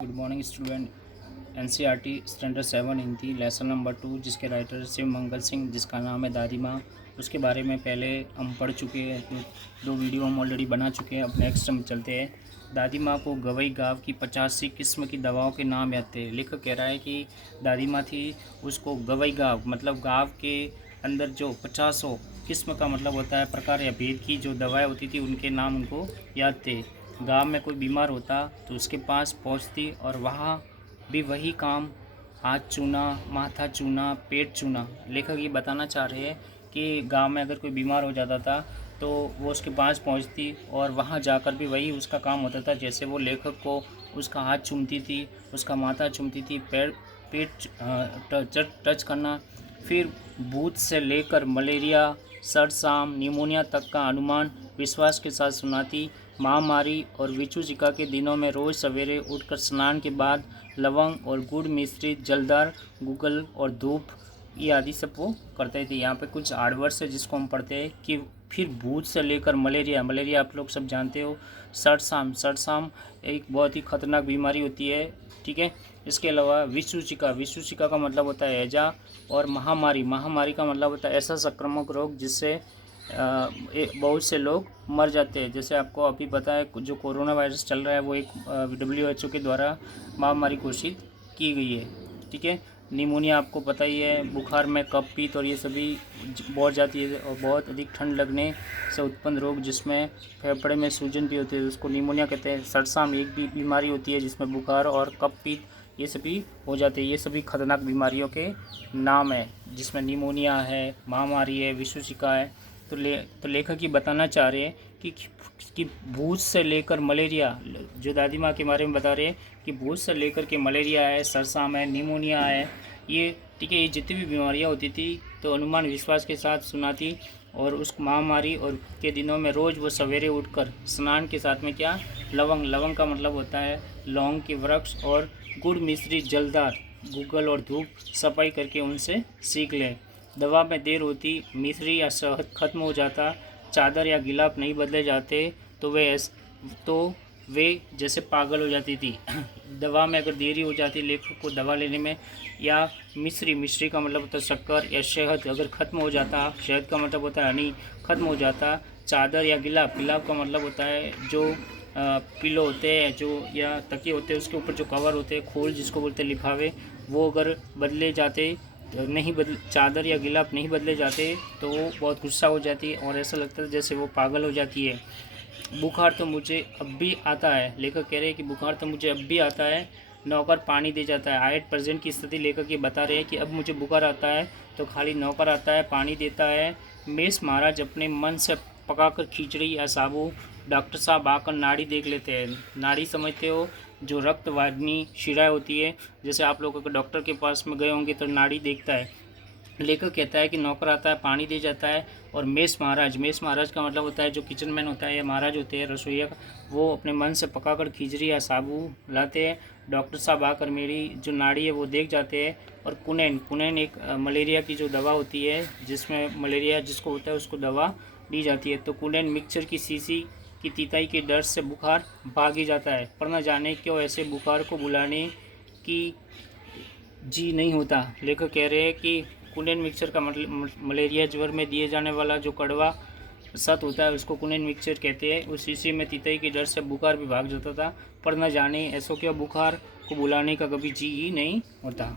Good morning student. NCERT standard 7 Hindi lesson number 2 जिसके writer Shiv Mangal Singh, जिसका नाम है दादी माँ। उसके बारे में पहले हम पढ़ चुके हैं, दो वीडियो हम ऑलरेडी बना चुके हैं। अब नेक्स्ट हम चलते हैं। दादी माँ को गवई गाँव की 85 किस्म की दवाओं के नाम याद थे। लेखक कह रहा है कि दादी माँ थी, उसको गवई गाँव मतलब गाँव के अंदर जो 50 किस्म का मतलब होता है प्रकार या भेद की जो दवाएँ होती थी उनके नाम उनको याद थे। गांव में कोई बीमार होता तो उसके पास पहुंचती और वहाँ भी वही काम, हाथ चूना, माथा चूना, पेट चूना। लेखक ये बताना चाह रहे हैं कि गांव में अगर कोई बीमार हो जाता था तो वो उसके पास पहुंचती और वहाँ जाकर भी वही उसका काम होता था। जैसे वो लेखक को उसका हाथ चूमती थी, उसका माथा चूमती थी, पेट टच करना, फिर भूत से लेकर मलेरिया, सरसाम, निमोनिया तक का अनुमान विश्वास के साथ सुनाती। महामारी और विचूचिका के दिनों में रोज़ सवेरे उठकर स्नान के बाद लवंग और गुड़ मिश्रित जलदार गुगल और धूप ये आदि सब वो करते थे। यहाँ पे कुछ आर्डवर्ड्स है जिसको हम पढ़ते हैं कि फिर भूत से लेकर मलेरिया आप लोग सब जानते हो। सरसाम एक बहुत ही खतरनाक बीमारी होती है, ठीक है। इसके अलावा विचूचिका का मतलब होता है हैजा। और महामारी का मतलब होता है ऐसा संक्रामक रोग जिससे बहुत से लोग मर जाते हैं। जैसे आपको अभी पता है जो कोरोना वायरस चल रहा है वो एक WHO के द्वारा महामारी घोषित की गई है, ठीक है। निमोनिया आपको पता ही है, बुखार में कफ पीत और ये सभी बढ़ जाती है और बहुत अधिक ठंड लगने से उत्पन्न रोग जिसमें फेफड़े में सूजन भी होती है उसको निमोनिया कहते हैं। सरसाम एक भी बीमारी होती है जिसमें बुखार और कफ पीत ये सभी हो जाते हैं। ये सभी खतरनाक बीमारियों के नाम है जिसमें निमोनिया है, महामारी है, विषुचिका है। तो लेखक ये बताना चाह रहे हैं कि भूत से लेकर मलेरिया, जो दादी माँ के बारे में बता रहे हैं कि भूत से लेकर के मलेरिया है, सरसाम है, निमोनिया है, ये ठीक है, ये जितनी भी बीमारियाँ होती थी तो अनुमान विश्वास के साथ सुनाती। और उस महामारी और के दिनों में रोज़ वो सवेरे उठकर स्नान के साथ में क्या, लवंग का मतलब होता है लौंग के वृक्ष, और गुड़ मिश्रित जलदार गूगल और धूप सफाई करके उनसे सीख लें। दवा में देर होती, मिश्री या शहद खत्म हो जाता, चादर या गिलाफ नहीं बदले जाते तो वे जैसे पागल हो जाती थी। दवा में अगर देरी हो जाती लेखक को दवा लेने में, या मिश्री का मतलब होता है शक्कर, या शहद अगर ख़त्म हो जाता, शहद का मतलब होता है हनी, ख़त्म हो जाता, चादर या गिलाफ का मतलब होता है जो पिलो होते हैं जो या तकिए होते हैं उसके ऊपर जो कवर होते हैं, खोल जिसको बोलते हैं लिफावे, वो अगर बदले जाते चादर या गिलाफ नहीं बदले जाते तो वो बहुत गुस्सा हो जाती है और ऐसा लगता है जैसे वो पागल हो जाती है। बुखार तो मुझे अब भी आता है, लेखक कह रहे हैं कि बुखार तो मुझे अब भी आता है, नौकर पानी दे जाता है। आयट प्रेजेंट की स्थिति लेखक ये बता रहे हैं कि अब मुझे बुखार आता है तो खाली नौकर आता है, पानी देता है। मेष महाराज अपने मन से पकाकर खिचड़ी या साबू, डॉक्टर साहब आकर नाड़ी देख लेते हैं। नाड़ी समझते हो, जो रक्त वाहिनी शिराएँ होती है, जैसे आप लोग अगर डॉक्टर के पास में गए होंगे तो नाड़ी देखता है। लेखक कहता है कि नौकर आता है, पानी दे जाता है। और मेष महाराज का मतलब होता है जो किचन मैन होता है या महाराज होते हैं रसोईया, वो अपने मन से पकाकर खिचड़ी या साबू लाते हैं। डॉक्टर साहब आकर मेरी जो नाड़ी है वो देख जाते हैं। और कुनैन एक मलेरिया की जो दवा होती है जिसमें मलेरिया जिसको होता है उसको दवा दी जाती है। तो कुनैन मिक्सचर की शीशी की तीताई के डर से बुखार भाग ही जाता है, पर न जाने क्यों ऐसे बुखार को बुलाने की जी नहीं होता। लेखक कह रहे हैं कि कुनैन मिक्सचर का मतलब मलेरिया ज्वर में दिए जाने वाला जो कड़वा सत होता है उसको कुनैन मिक्सचर कहते हैं। उस शीशी में तीतई के डर से बुखार भी भाग जाता था, पर न जाने ऐसो क्या बुखार को बुलाने का कभी जी ही नहीं होता।